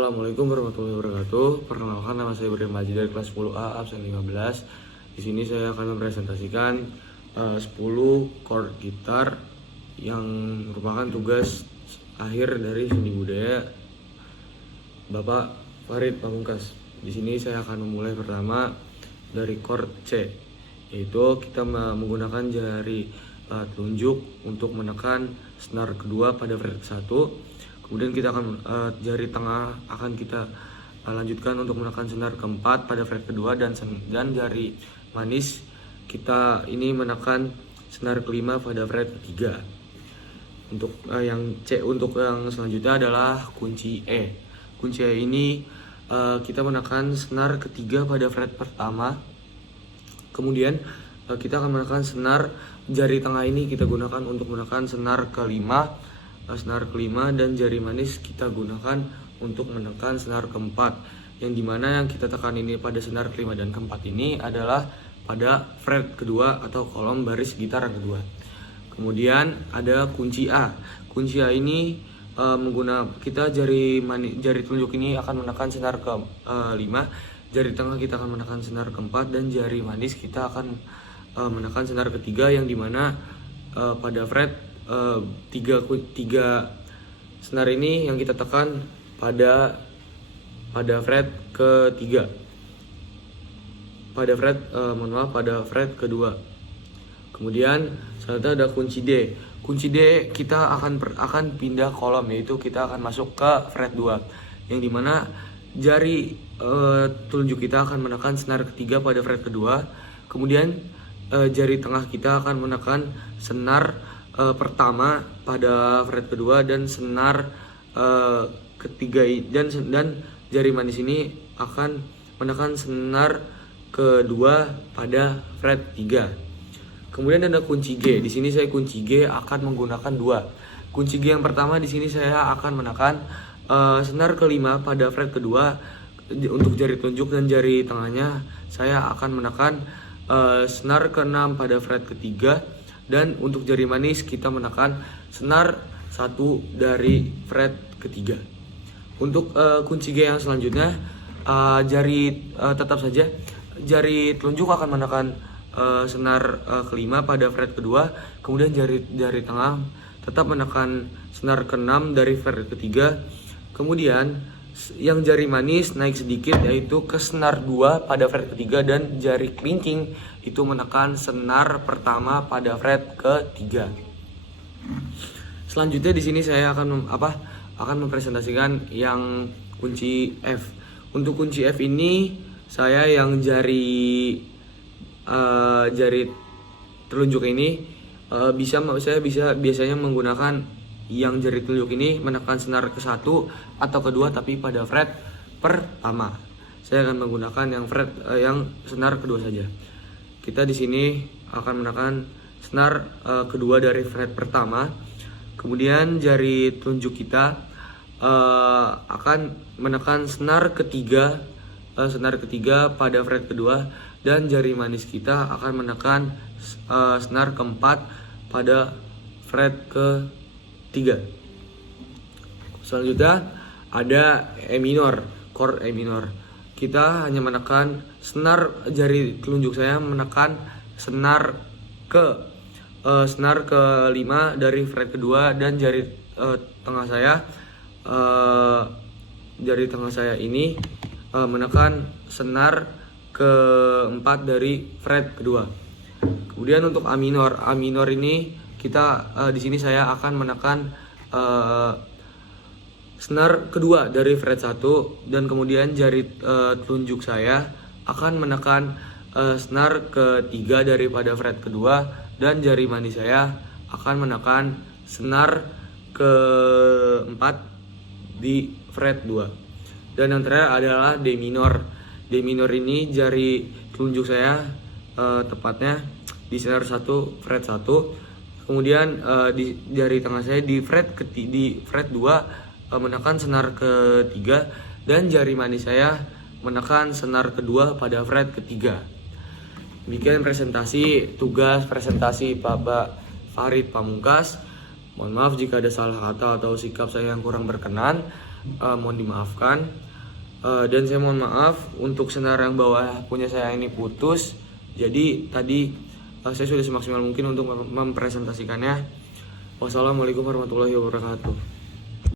Assalamualaikum warahmatullahi wabarakatuh. Perkenalkan, nama saya Ibrahim Majid dari kelas 10A absen 15. Di sini saya akan mempresentasikan 10 chord gitar yang merupakan tugas akhir dari seni budaya Bapak Farid Pamungkas. Di sini saya akan memulai pertama dari chord C, yaitu kita menggunakan jari telunjuk untuk menekan senar kedua pada fret 1. Kemudian kita akan jari tengah akan kita lanjutkan untuk menekan senar keempat pada fret kedua, dan jari manis kita ini menekan senar kelima pada fret ketiga. Untuk yang C, untuk yang selanjutnya adalah kunci E. Kunci E ini kita menekan senar ketiga pada fret pertama. Kemudian kita akan menekan senar jari tengah ini kita gunakan untuk menekan senar kelima, dan jari manis kita gunakan untuk menekan senar keempat, yang dimana yang kita tekan ini pada senar kelima dan keempat ini adalah pada fret kedua atau kolom baris gitar yang kedua. Kemudian ada kunci A. Kunci A ini kita jari telunjuk ini akan menekan senar ke 5, jari tengah kita akan menekan senar keempat, dan jari manis kita akan menekan senar ketiga, yang dimana pada fret tiga senar ini yang kita tekan pada fret ketiga, pada fret kedua. Kemudian selanjutnya ada kunci D. Kunci D kita akan pindah kolom, yaitu kita akan masuk ke fret 2, yang dimana jari telunjuk kita akan menekan senar ketiga pada fret kedua. Kemudian jari tengah kita akan menekan senar pertama pada fret kedua, dan senar ketiga, dan jari manis ini akan menekan senar kedua pada fret 3. Kemudian ada kunci G. Di sini saya kunci G akan menggunakan 2. Kunci G yang pertama di sini saya akan menekan senar kelima pada fret kedua. Untuk jari telunjuk dan jari tengahnya saya akan menekan senar ke-6 pada fret ketiga, dan untuk jari manis kita menekan senar 1 dari fret ketiga. Untuk kunci G yang selanjutnya, tetap saja jari telunjuk akan menekan senar kelima pada fret kedua, kemudian jari tengah tetap menekan senar ke-6 dari fret ketiga. Kemudian yang jari manis naik sedikit, yaitu ke senar 2 pada fret ketiga, dan jari kelingking itu menekan senar pertama pada fret ketiga. Selanjutnya di sini saya akan mempresentasikan yang kunci F. Untuk kunci F ini saya yang jari telunjuk ini saya biasanya menggunakan yang jari telunjuk ini menekan senar ke-1 atau kedua, tapi pada fret pertama. Saya akan menggunakan yang senar kedua saja. Kita di sini akan menekan senar kedua dari fret pertama. Kemudian jari telunjuk kita akan menekan senar ketiga pada fret kedua, dan jari manis kita akan menekan senar keempat pada fret ke 3. Selanjutnya ada E minor, chord E minor. Kita hanya menekan jari telunjuk saya menekan senar ke-5 dari fret kedua, dan jari tengah saya ini menekan senar ke-4 dari fret kedua. Kemudian untuk A minor ini kita di sini saya akan menekan senar kedua dari fret 1, dan kemudian jari telunjuk saya akan menekan senar ketiga daripada fret kedua, dan jari manis saya akan menekan senar keempat di fret 2. Dan yang terakhir adalah D minor. D minor ini jari telunjuk saya tepatnya di senar 1 fret 1. Kemudian di jari tengah saya di fret 2 menekan senar ketiga, dan jari manis saya menekan senar kedua pada fret ketiga. Demikian tugas presentasi Bapak Farid Pamungkas. Mohon maaf jika ada salah kata atau sikap saya yang kurang berkenan. mohon dimaafkan. Dan saya mohon maaf untuk senar yang bawah punya saya ini putus. Jadi tadi saya sudah semaksimal mungkin untuk mempresentasikannya. Wassalamualaikum warahmatullahi wabarakatuh.